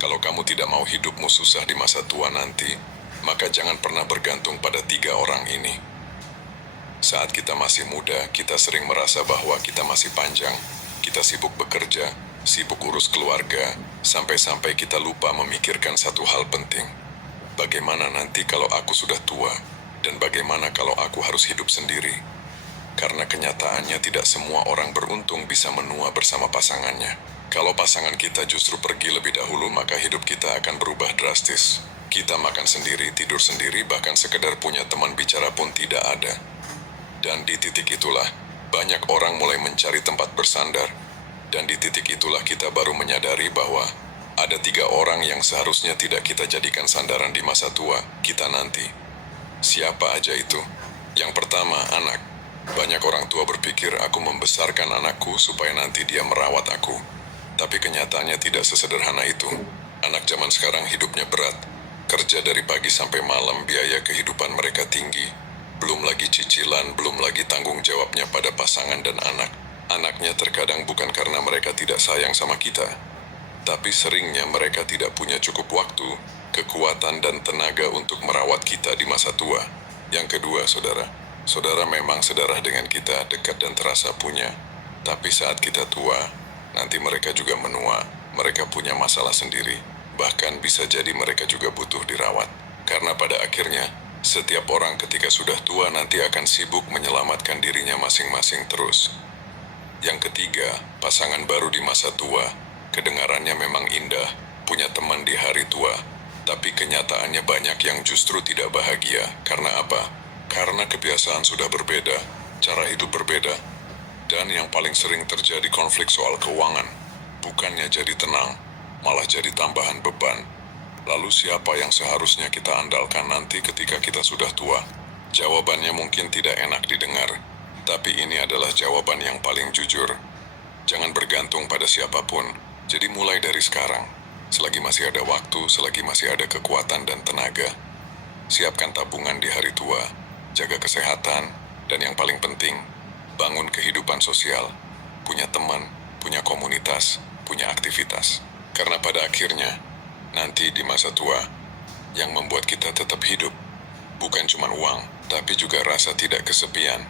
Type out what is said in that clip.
Kalau kamu tidak mau hidupmu susah di masa tua nanti, maka jangan pernah bergantung pada tiga orang ini. Saat kita masih muda, kita sering merasa bahwa kita masih panjang. Kita sibuk bekerja, sibuk urus keluarga, sampai-sampai kita lupa memikirkan satu hal penting. Bagaimana nanti kalau aku sudah tua? Dan bagaimana kalau aku harus hidup sendiri? Karena kenyataannya tidak semua orang beruntung bisa menua bersama pasangannya. Kalau pasangan kita justru pergi lebih dahulu, maka hidup kita akan berubah drastis. Kita makan sendiri, tidur sendiri, bahkan sekedar punya teman bicara pun tidak ada. Dan di titik itulah, banyak orang mulai mencari tempat bersandar. Dan di titik itulah kita baru menyadari bahwa ada tiga orang yang seharusnya tidak kita jadikan sandaran di masa tua kita nanti. Siapa aja itu? Yang pertama, anak. Banyak orang tua berpikir aku membesarkan anakku supaya nanti dia merawat aku. Tapi kenyataannya tidak sesederhana itu. Anak zaman sekarang hidupnya berat. Kerja dari pagi sampai malam, biaya kehidupan mereka tinggi. Belum lagi cicilan, belum lagi tanggung jawabnya pada pasangan dan anak. Anaknya terkadang bukan karena mereka tidak sayang sama kita, tapi seringnya mereka tidak punya cukup waktu, kekuatan, dan tenaga untuk merawat kita di masa tua. Yang kedua, saudara. Saudara memang sedarah dengan kita, dekat dan terasa punya. Tapi saat kita tua, nanti mereka juga menua. Mereka punya masalah sendiri. Bahkan bisa jadi mereka juga butuh dirawat. Karena pada akhirnya, setiap orang ketika sudah tua nanti akan sibuk menyelamatkan dirinya masing-masing terus. Yang ketiga, pasangan baru di masa tua. Kedengarannya memang indah, punya teman di hari tua. Tapi kenyataannya banyak yang justru tidak bahagia. Karena apa? Karena kebiasaan sudah berbeda, cara hidup berbeda. Dan yang paling sering terjadi konflik soal keuangan. Bukannya jadi tenang, malah jadi tambahan beban. Lalu siapa yang seharusnya kita andalkan nanti ketika kita sudah tua? Jawabannya mungkin tidak enak didengar, tapi ini adalah jawaban yang paling jujur. Jangan bergantung pada siapapun, jadi mulai dari sekarang. Selagi masih ada waktu, selagi masih ada kekuatan dan tenaga, siapkan tabungan di hari tua, jaga kesehatan, dan yang paling penting, bangun kehidupan sosial, punya teman, punya komunitas, punya aktivitas. Karena pada akhirnya, nanti di masa tua, yang membuat kita tetap hidup, bukan cuma uang, tapi juga rasa tidak kesepian.